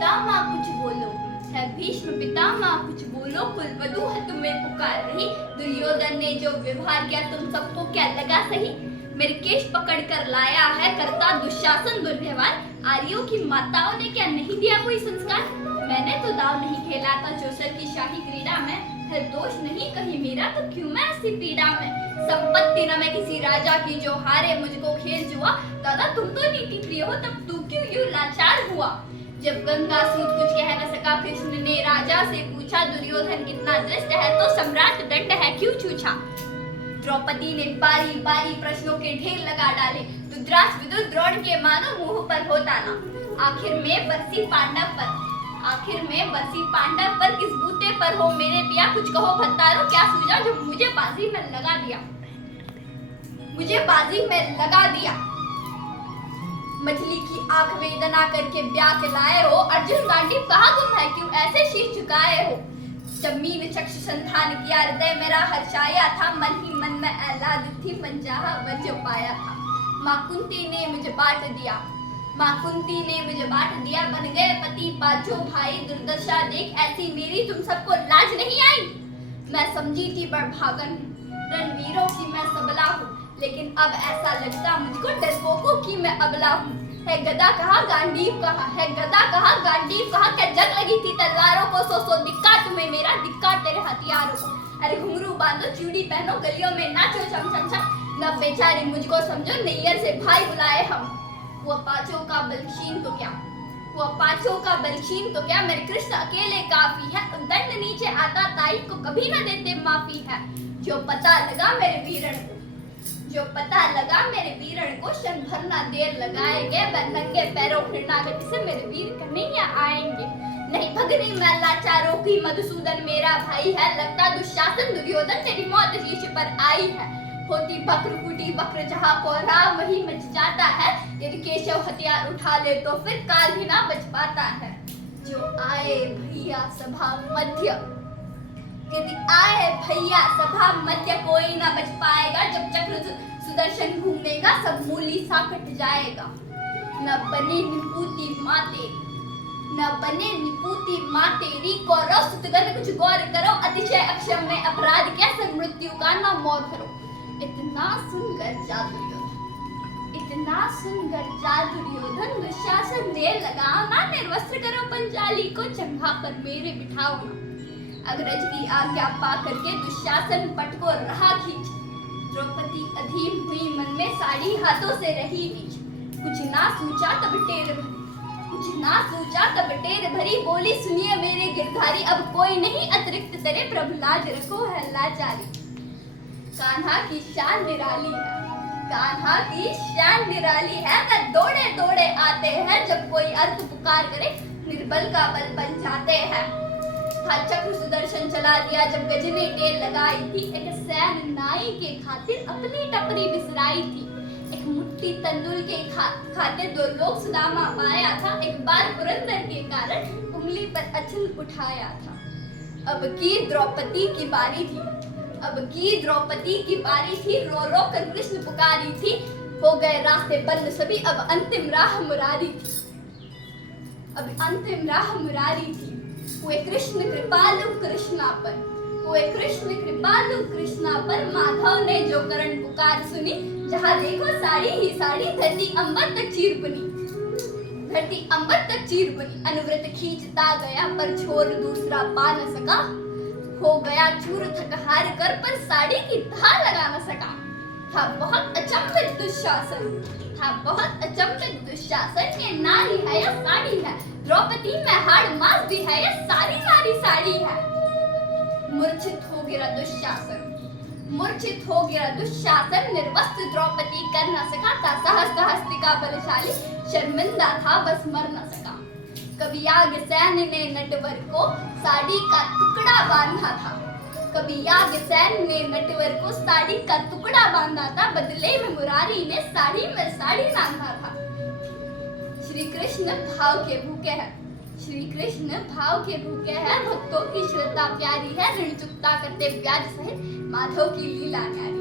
पितामह कुछ बोलो, है भीष्म पितामह कुछ बोलो, कुलवधू है तुम्हें पुकार रही। दुर्योधन ने जो व्यवहार किया तुम सबको क्या लगा सही? मेरे केश पकड़ कर लाया है करता दुशासन दुर्व्यवहार। आर्यों की माताओं ने क्या नहीं दिया कोई संस्कार? मैंने तो दाव नहीं खेला था चौसर की शाही क्रीड़ा में, है दोष नहीं कहीं मेरा तो क्यों मैं ऐसी पीड़ा में? संपत्ति न मैं किसी राजा की जो हारे मुझको खेल जुआ। दादा तुम तो नीति प्रिय हो तब तू क्यों यूं लाचार हुआ? जब गंगासूत कुछ कह न सका कृष्ण ने राजा से पूछा, दुर्योधन कितना दृष्ट है तो सम्राट दंड है क्यों छूछा? द्रौपदी ने बारी बारी प्रश्नों के ढेर लगा डाले, रुद्राक्ष विदुर द्रोण के मानो मुंह पर हो ताना। आखिर में बरसी पांडव पर किस बूते पर हो मेरे पिया? कुछ कहो भत्तारो क्या सूझा जो मुझे बाजी में लगा दिया। मछली की आंख वेदना करके ब्याह लाए हो, अर्जुन गांडीव कहाँ गुम है क्यों ऐसे शीश झुकाए हो? जब मीन चक्षु संधान किया हृदय मेरा हर्षाया था, मन ही मन में आह्लाद थी मनचाहा वर जो पाया था। माँ कुंती ने मुझे बांट दिया, बन गए पति पांचों भाई। दुर्दशा देख ऐसी मेरी तुम सबको लाज नहीं आई? मैं समझी थी बड़भागन रणवीरों की मैं सबला हूँ, लेकिन अब ऐसा लगता मुझको डरपोकों की मैं अबला हूँ। है गदा कहाँ गांडीव कहाँ, क्या जंग लगी थी तलवारों को? सो दिक्का तुम्हें मेरा, दिक्का तेरे हथियारों को। अरे घुंघरू बांधो चूड़ी पहनो गलियों में नाचो छम छम छम, न बेचारी मुझको समझो नैयर से भाई बुलाए हम। वो पांचों का बलशीन तो क्या मेरे कृष्ण अकेले काफी है। दंड नीचे आता ताई को कभी न देते माफी है। जो पता लगा मेरे वीरण को क्षण भर ना देर लगाएंगे, वह नंगे पैरों शरणागति से मेरे वीर कन्हैया आएंगे। नहीं भगनी मैं लाचारों की, मधुसूदन मेरा भाई है। लगता दुशासन दुर्योधन तेरी मौत शीश पर आई है। होती बक्र कुटी बक्र जहाँ को राम वही मच जाता है। यदि केशव हथियार उठा ले तो फिर काल भी ना बच पाता है। जो आए भैया सभा मध्य कोई ना बच पाएगा। जब चक्र सुदर्शन घूमेगा सब मूली सा कट जाएगा। न बने निपुति माँ तेरी, कौरव सुतगन कुछ गौर करो। अतिशय अक्षम में अपराध क्या सर मृत्यु का ना मोर करो। इतना सुनकर जा दुर्योधन दुशासन देर लगाओ ना। निर्वस्त्र करो पंचाली को चंगा पर मेरे बिठाओ ना। अग्रज की आज्ञा पा करके दुशासन पट को रहा खींच। द्रौपदी अधीन हुई मन में साड़ी हाथों से रही बीच। कुछ ना सूझा तब टेर भरी बोली, सुनिए मेरे गिरधारी अब कोई नहीं अतिरिक्त तेरे, प्रभु लाज रखो है लाचारी। कान्हा की शान निराली है, वह दौड़े दौड़े आते हैं। जब कोई अर्थ पुकार करे निर्बल का बल बन जाते हैं। था चक्र सुदर्शन चला दिया जब गजनी टेर लगाई थी। एक सैन नाई के खातिर अपनी टपरी बिसराई थी। एक मुट्ठी तंदुल के खातिर दो लोग सुदामा पाया था। एक बार पुरंदर के कारण उंगली पर अचल उठाया था। अब की द्रौपदी की बारी थी, रो रो कर कृष्ण पुकारी थी। हो गए रास्ते बंद सभी, अब अंतिम राह मुरारी थी। हुए कृष्ण कृष्णा पर माधव ने जो करण पुकार सुनी। जहाँ देखो साड़ी ही साड़ी, धरती अंबर तक चीर बनी। अनुव्रत खींचता गया पर छोर दूसरा पा न सका। हो गया चूर थक हार कर पर साड़ी की धार लगा न सका। था बहुत अचंभित दुशासन, ये नारी है या साड़ी है? द्रौपदी में हाड़ मास भी है या सारी नारी साड़ी है? मूर्छित हो गया दुशासन, निर्वस्त्र द्रौपदी कर न सका था। सहस्तिका बलशाली शर्मिंदा था बस मर न सका। कभी याज्ञसेन ने नटवर को साड़ी का टुकड़ा बांधा था। बदले में मुरारी ने साड़ी में साड़ी बांधा था। श्री कृष्ण भाव के भूखे हैं, भक्तों की श्रद्धा प्यारी है। ऋण चुकता करते ब्याज सहित माधव की लीला न्यारी।